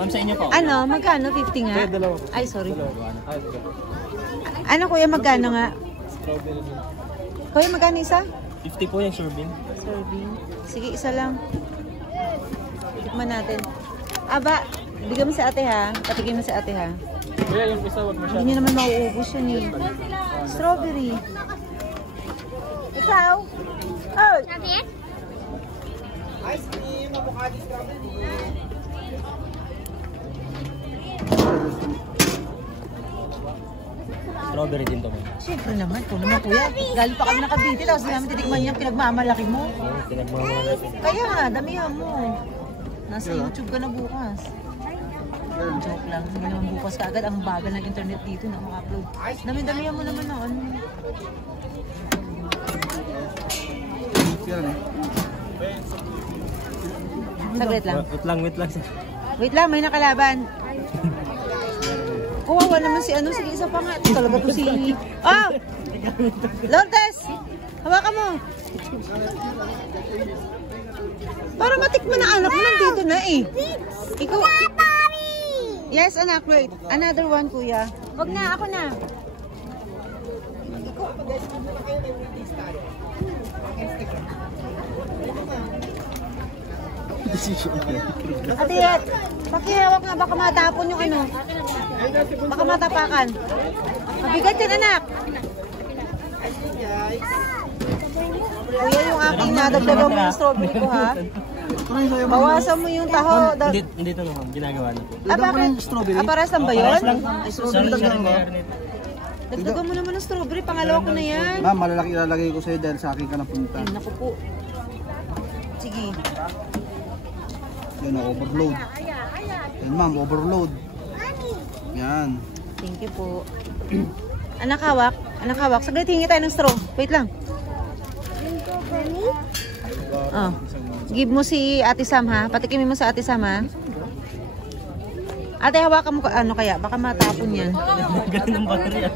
Ma'am, sa inyo po. Ano, magkano? 50 nga? Dalawa. Ay, sorry. Ano kuya, magkano nga? Strawberry din. Kuya, magkano isa? 50 po yung serving. Serving. Sige, isa lang. Tikman natin. Aba, bigyan mo sa ate ha. Patikin mo sa ate ha. Kuya, yung isa wag masyado. Hindi niyo naman mauubos yun eh. Strawberry. Ikaw? Oh! Ice cream, avocado strawberry. Strawberry din to, ma'am. Siyempre naman. Ito naman kuya. Galing pa kami ng Cavite. Tapos namin titikman yung pinagmamalaki mo. Oo, pinagmamalaki. Kaya nga, damihan mo. Nasa YouTube ka na bukas. Joke lang. Hindi naman bukas ka agad. Ang bagal ng internet dito na maka-upload. Dami-damihan mo naman ng ano. Saglit lang. Wait lang. Wait lang, may nakalaban. Kawawa naman si ano. Sige, isa pa nga. Ito talaga to si... Oh! Lourdes! Hawakan mo. Para matikman ang anak mo. Nandito na eh. Ikaw... Yes, anak. Wait. Another one, kuya. Wag na. Ako na. Ate, pakihawak nga. Baka matapon yung ano. Baka matapakan. Mabigat yan, anak. Kuya, yung aking nadagdagan mo yung strawberry ko, ha? Bawasan mo yung taho. Hindi to, ma'am. Ginagawa na po. Ah, bakit? Ah, paras lang ba yun? Ay, Sorry, strawberry. Dagdagan mo naman ng strawberry. Pangalawa ko na yan. Ma'am, malalaki ilalagay ko sa'yo dahil sa akin ka napunta. Ay, naku po. Sige. Yan, overload. Yan, ma'am, overload. Yan. Thank you po. Anak hawak. Anak hawak. Saglit, hingi tayo ng straw. Wait lang. Oh. Give mo si Ate Sam ha. Patikimin mo sa Ate Sam ha. Ate, hawakan mo ano kaya? Baka matapon yan. Ganun ang battery.